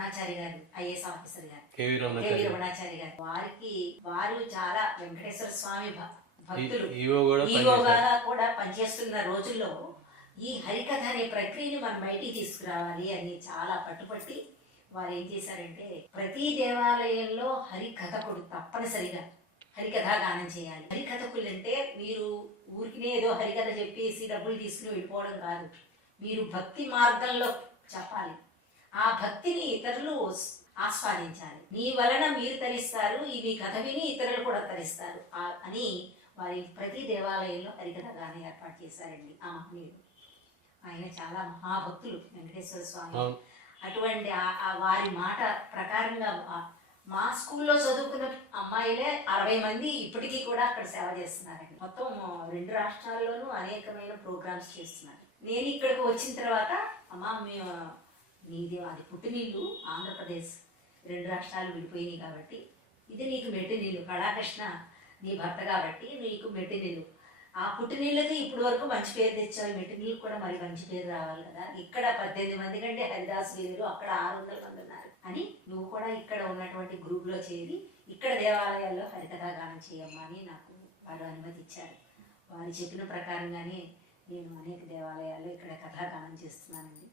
రమణాచారి గారు, IAS officer గారు, KV KV Ramanachari గారు, వారు చాలా వెంకటేశ్వర స్వామి భక్తులు, ఈవోగా కూడా పనిచేస్తున్న రోజుల్లో ఈ హరికథ అనే ప్రక్రియని మనం బయటికి తీసుకురావాలి అని చాలా పట్టుపట్టి వారు ఏం చేశారంటే ప్రతి దేవాలయంలో హరికథకుడు తప్పనిసరిగా హరికథా గానం చేయాలి. హరికథకులు అంటే మీరు ఊరికినే ఏదో హరికథ చెప్పేసి డబ్బులు తీసుకుని వెళ్ళిపోవడం కాదు, మీరు భక్తి మార్గంలో చెప్పాలి. ఆ భక్తిని ఇతరులు ఆస్వాదించాలి. మీ వలన మీరు తరిస్తారు, ఈ మీ కథ విని ఇతరులు కూడా తరిస్తారు అని వారి ప్రతి దేవాలయంలో హరికథ గానం ఏర్పాటు చేశారండి ఆ మహనీయుడు. ఆయన చాలా మహాభక్తులు వెంకటేశ్వర స్వామి. అటువంటి వారి మాట ప్రకారంగా మా స్కూల్లో చదువుకున్న అమ్మాయిలే 60 మంది ఇప్పటికీ కూడా అక్కడ సేవ చేస్తున్నారండి. మొత్తం 2 రాష్ట్రాల్లోనూ అనేకమైన ప్రోగ్రామ్స్ చేస్తున్నారు. నేను ఇక్కడికి వచ్చిన తర్వాత అమ్మా నీది అది పుట్టినీళ్ళు ఆంధ్రప్రదేశ్, 2 రాష్ట్రాలు విడిపోయినాయి కాబట్టి ఇది నీకు మెట్టినీళ్ళు, కళాకృష్ణ నీ భర్త కాబట్టి నీకు మెట్టినీళ్ళు. ఆ పుట్టినీళ్ళకి ఇప్పటి వరకు మంచి పేరు తెచ్చావు, మెట్టినీళ్ళకి కూడా మరి మంచి పేరు రావాలి కదా. ఇక్కడ 18 మంది కంటే హరిదాస్ వీరు, అక్కడ 600 మంది ఉన్నారు అని నువ్వు కూడా ఇక్కడ ఉన్నటువంటి గ్రూప్లో చేరి ఇక్కడ దేవాలయాల్లో హరికథా గానం చేయమ్మా అని నాకు వారు అనుమతి ఇచ్చారు. వారు చెప్పిన ప్రకారంగానే నేను అనేక దేవాలయాల్లో ఇక్కడ కథాగానం చేస్తున్నానండి.